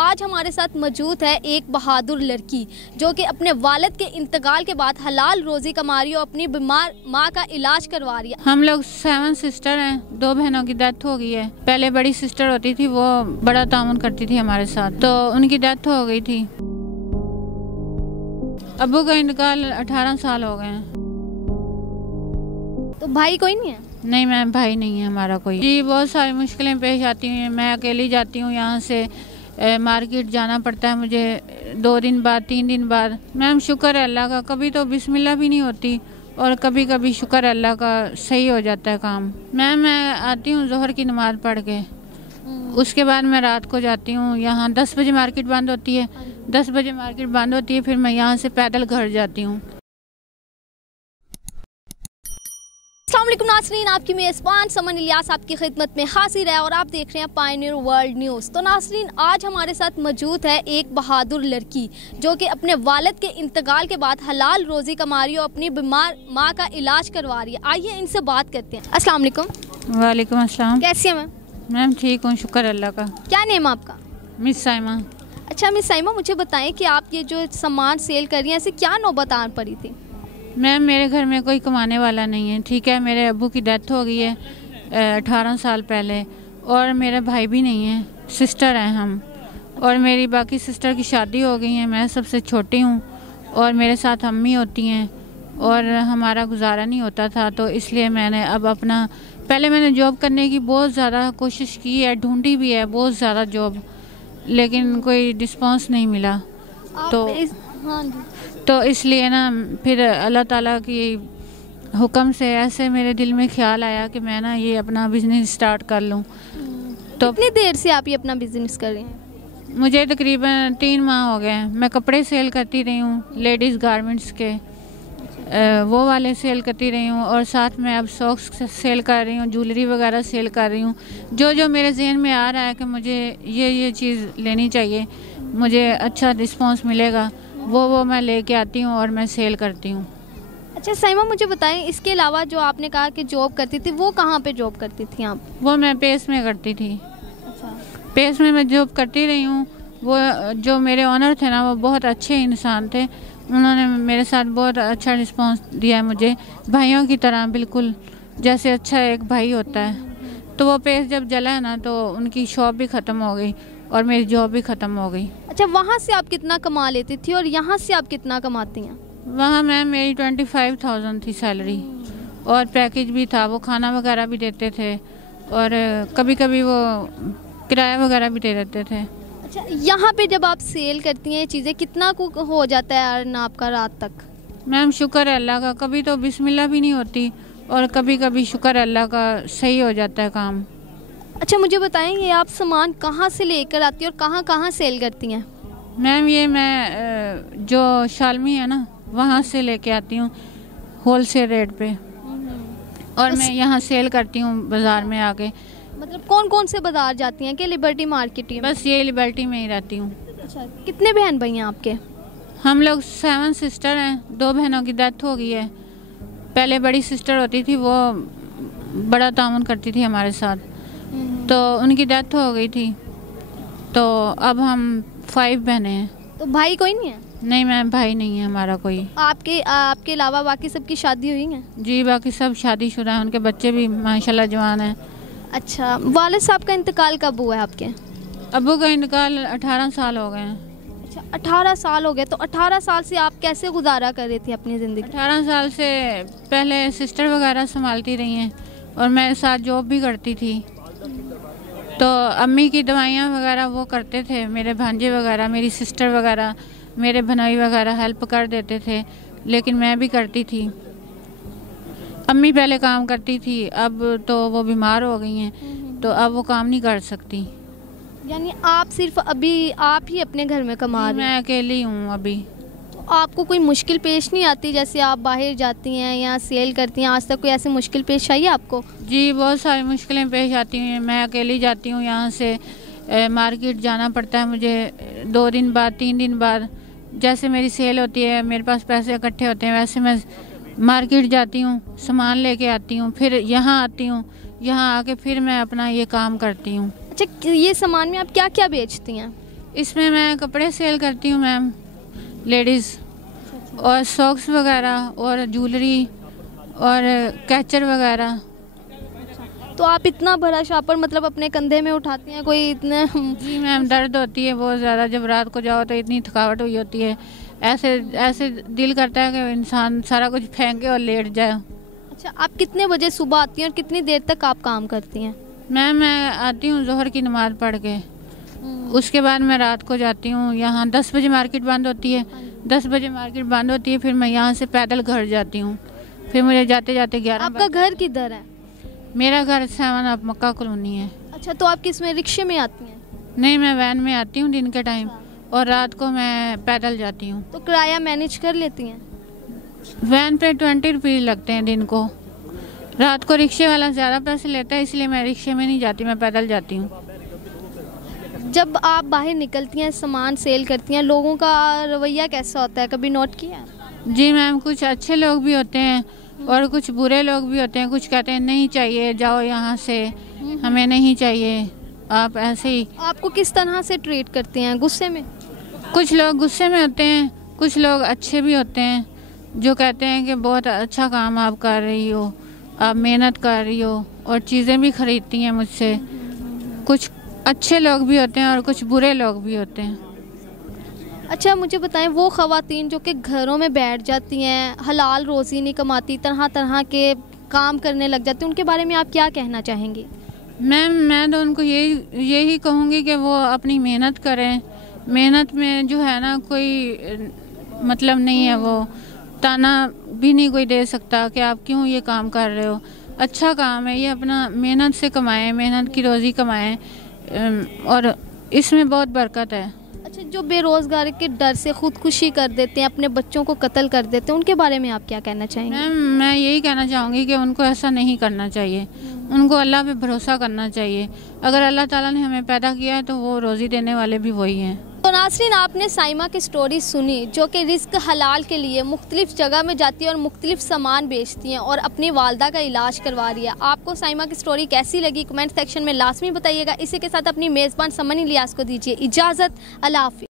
आज हमारे साथ मौजूद है एक बहादुर लड़की जो कि अपने वालिद के इंतकाल के बाद हलाल रोज़ी कमा रही है और अपनी बीमार माँ का इलाज करवा रही है। हम लोग 7 सिस्टर हैं, 2 बहनों की डेथ हो गई है। पहले बड़ी सिस्टर होती थी, वो बड़ा ताउन करती थी हमारे साथ, तो उनकी डेथ हो गई थी। अब्बू का इंतकाल 18 साल हो गए हैं। तो भाई कोई नहीं है? नहीं मैम, भाई नहीं है हमारा कोई। जी बहुत सारी मुश्किलें पेश आती हैं। मैं अकेली जाती हूँ, यहाँ से मार्केट जाना पड़ता है मुझे 2 दिन बाद 3 दिन बाद। मैम शुक्र है अल्लाह का, कभी तो बिस्मिल्लाह भी नहीं होती और कभी कभी शुक्र है अल्लाह का सही हो जाता है काम। मैम मैं आती हूँ ज़ोहर की नमाज़ पढ़ के, उसके बाद मैं रात को जाती हूँ। यहाँ 10 बजे मार्केट बंद होती है, 10 बजे मार्केट बंद होती है, फिर मैं यहाँ से पैदल घर जाती हूँ। अस्सलाम वालेकुम नाज़रीन, आपकी मेज़बान समन इलियास आपकी खिदमत में हाजिर है और आप देख रहे हैं पायनियर वर्ल्ड न्यूज़। तो नाज़रीन, आज हमारे साथ मौजूद है एक बहादुर लड़की जो कि अपने वालिद के इंतकाल के बाद हलाल रोज़ी कमा रही है और अपनी बीमार माँ का इलाज करवा रही है। आइए इनसे बात करते हैं। अस्सलाम वालेकुम। वालेकुम अस्सलाम। कैसी हैं मैम? मैम ठीक हूँ, शुक्र अल्लाह का। क्या नेम है आपका? मिस साइमा। अच्छा मिस साइमा, मुझे बताएं कि आप ये जो सामान सेल कर रही हैं, ऐसे क्या नौबत आ पड़ी थी? मैम मेरे घर में कोई कमाने वाला नहीं है, ठीक है। मेरे अब्बू की डेथ हो गई है 18 साल पहले, और मेरा भाई भी नहीं है, सिस्टर हैं हम, और मेरी बाकी सिस्टर की शादी हो गई है। मैं सबसे छोटी हूँ और मेरे साथ अम्मी होती हैं और हमारा गुजारा नहीं होता था, तो इसलिए मैंने अब अपना पहले मैंने जॉब करने की बहुत ज़्यादा कोशिश की है, ढूंढी भी है बहुत ज़्यादा जॉब, लेकिन कोई रिस्पॉन्स नहीं मिला। तो इसलिए ना फिर अल्लाह ताला की हुक्म से ऐसे मेरे दिल में ख्याल आया कि मैं ना ये अपना बिज़नेस स्टार्ट कर लूँ। तो कितनी देर से आप ये अपना बिजनेस कर रहे हैं? मुझे तकरीबन 3 माह हो गए हैं। मैं कपड़े सेल करती रही हूँ, लेडीज़ गारमेंट्स के वो वाले सेल करती रही हूँ, और साथ में अब सॉक्स सेल कर रही हूँ, ज्वेलरी वगैरह सेल कर रही हूँ। जो मेरे जहन में आ रहा है कि मुझे ये चीज़ लेनी चाहिए, मुझे अच्छा रिस्पॉन्स मिलेगा, वो मैं लेके आती हूँ और मैं सेल करती हूँ। अच्छा साइमा, मुझे बताएं इसके अलावा जो आपने कहा कि जॉब करती थी, वो कहाँ पे जॉब करती थी आप? वो मैं पेस में करती थी। अच्छा। पेस में मैं जॉब करती रही हूँ। वो जो मेरे ऑनर थे ना, वो बहुत अच्छे इंसान थे, उन्होंने मेरे साथ बहुत अच्छा रिस्पांस दिया मुझे, भाइयों की तरह बिल्कुल, जैसे अच्छा एक भाई होता है। तो वो पेस जब जला है ना, तो उनकी शॉप भी ख़त्म हो गई और मेरी जॉब भी ख़त्म हो गई। अच्छा, वहाँ से आप कितना कमा लेती थी और यहाँ से आप कितना कमाती हैं? वहाँ मैम मेरी 25,000 थी सैलरी, और पैकेज भी था, वो खाना वगैरह भी देते थे और कभी कभी वो किराया वगैरह भी दे देते थे। अच्छा, यहाँ पे जब आप सेल करती हैं चीज़ें, कितना को हो जाता है अर्न आपका रात तक? मैम शुक्र है अल्लाह का, कभी तो बिस्मिल्लाह भी नहीं होती और कभी कभी शुक्र है अल्लाह का सही हो जाता है काम। अच्छा मुझे बताएं, ये आप सामान कहाँ से लेकर आती हैं और कहाँ कहाँ सेल करती हैं? मैम ये मैं जो शालमी है ना, वहाँ से लेके आती हूँ होलसेल रेट पे, और मैं यहाँ सेल करती हूँ बाज़ार में आके। मतलब कौन कौन से बाज़ार जाती हैं? कि लिबर्टी मार्केट में? बस ये लिबर्टी में ही रहती हूँ। अच्छा, कितने बहन भाई हैं आपके? हम लोग 7 सिस्टर हैं, 2 बहनों की डेथ हो गई है। पहले बड़ी सिस्टर होती थी, वो बड़ा ताउन करती थी हमारे साथ, तो उनकी डेथ हो गई थी, तो अब हम 5 बहनें हैं। तो भाई कोई नहीं है? नहीं मैम, भाई नहीं है हमारा कोई। आपके अलावा बाकी सबकी शादी हुई है? जी बाकी सब शादीशुदा हैं, उनके बच्चे भी माशाल्लाह जवान हैं। अच्छा, वालिद साहब का इंतकाल कब हुआ है आपके? अब्बू का इंतकाल 18 साल हो गए हैं। अच्छा, 18 साल हो गए। तो 18 साल से आप कैसे गुजारा कर रही थी अपनी ज़िंदगी? 18 साल से पहले सिस्टर वगैरह संभालती रही हैं और मैं साथ जॉब भी करती थी, तो अम्मी की दवाइयाँ वगैरह वो करते थे, मेरे भांजे वगैरह, मेरी सिस्टर वगैरह, मेरे भनाई वगैरह हेल्प कर देते थे, लेकिन मैं भी करती थी। अम्मी पहले काम करती थी, अब तो वो बीमार हो गई हैं, तो अब वो काम नहीं कर सकती। यानी आप सिर्फ अभी आप ही अपने घर में कमा रही हैं? मैं अकेली हूँ अभी। तो आपको कोई मुश्किल पेश नहीं आती? जैसे आप बाहर जाती हैं या सेल करती हैं, आज तक कोई ऐसी मुश्किल पेश आई है आपको? जी बहुत सारी मुश्किलें पेश आती हैं। मैं अकेली जाती हूँ, यहाँ से मार्केट जाना पड़ता है मुझे 2 दिन बाद 3 दिन बाद। जैसे मेरी सेल होती है, मेरे पास पैसे इकट्ठे होते हैं, वैसे मैं मार्केट जाती हूँ, सामान लेके आती हूँ, फिर यहाँ आती हूँ, यहाँ आके फिर मैं अपना ये काम करती हूँ। अच्छा, ये सामान में आप क्या क्या बेचती हैं? इसमें मैं कपड़े सेल करती हूँ मैम, लेडीज़, और सॉक्स वगैरह और ज्वेलरी और कैचर वगैरह। तो आप इतना बड़ा शॉपर मतलब अपने कंधे में उठाती हैं कोई इतने? जी मैम, दर्द होती है बहुत ज़्यादा, जब रात को जाओ तो इतनी थकावट हुई होती है, ऐसे ऐसे दिल करता है कि इंसान सारा कुछ फेंके और लेट जाए। अच्छा, आप कितने बजे सुबह आती हैं और कितनी देर तक आप काम करती हैं? मैम मैं आती हूँ ज़ोहर की नमाज़ पढ़ के, उसके बाद मैं रात को जाती हूँ। यहाँ 10 बजे मार्केट बंद होती है, 10 बजे मार्केट बंद होती है, फिर मैं यहाँ से पैदल घर जाती हूँ, फिर मुझे जाते जाते 11। आपका घर किधर है? मेरा घर 7 अप मक्का कॉलोनी है। अच्छा, तो आप किस में, रिक्शे में आती हैं? नहीं, मैं वैन में आती हूँ दिन के टाइम, और रात को मैं पैदल जाती हूँ। तो किराया मैनेज कर लेती हैं? वैन पे 20 रुपीज़ लगते हैं दिन को, रात को रिक्शे वाला ज़्यादा पैसे लेता है, इसलिए मैं रिक्शे में नहीं जाती, मैं पैदल जाती हूँ। जब आप बाहर निकलती हैं, सामान सेल करती हैं, लोगों का रवैया कैसा होता है, कभी नोट किया है? जी मैम, कुछ अच्छे लोग भी होते हैं और कुछ बुरे लोग भी होते हैं। कुछ कहते हैं नहीं चाहिए, जाओ यहाँ से, हमें नहीं चाहिए, आप ऐसे ही। आपको किस तरह से ट्रीट करते हैं? गुस्से में? कुछ लोग गुस्से में होते हैं, कुछ लोग अच्छे भी होते हैं जो कहते हैं कि बहुत अच्छा काम आप कर रही हो, आप मेहनत कर रही हो, और चीज़ें भी खरीदती हैं मुझसे। कुछ अच्छे लोग भी होते हैं और कुछ बुरे लोग भी होते हैं। अच्छा, मुझे बताएं, वो ख़वातीन जो कि घरों में बैठ जाती हैं, हलाल रोज़ी नहीं कमाती, तरह तरह के काम करने लग जाती हैं, उनके बारे में आप क्या कहना चाहेंगी? मैम मैं तो उनको यही कहूँगी कि वो अपनी मेहनत करें। मेहनत में जो है ना, कोई मतलब नहीं है, वो ताना भी नहीं कोई दे सकता कि आप क्यों ये काम कर रहे हो। अच्छा काम है ये, अपना मेहनत से कमाएं, मेहनत की रोज़ी कमाएं, और इसमें बहुत बरकत है। अच्छा, जो बेरोज़गारी के डर से खुदकुशी कर देते हैं, अपने बच्चों को कत्ल कर देते हैं, उनके बारे में आप क्या कहना चाहेंगे? मैम मैं यही कहना चाहूँगी कि उनको ऐसा नहीं करना चाहिए, उनको अल्लाह पे भरोसा करना चाहिए। अगर अल्लाह ताला ने हमें पैदा किया है तो वो रोज़ी देने वाले भी वही हैं। तो नाज़रीन, आपने साइमा की स्टोरी सुनी, जो कि रिस्क हलाल के लिए मुख्तलिफ जगह में जाती है और मुख्तलिफ सामान बेचती हैं और अपनी वालदा का इलाज करवा रही है। आपको साइमा की स्टोरी कैसी लगी, कमेंट सेक्शन में लाजमी बताइएगा। इसी के साथ अपनी मेज़बान समन इलियास को दीजिए इजाज़त। अल्लाह हाफ़िज़।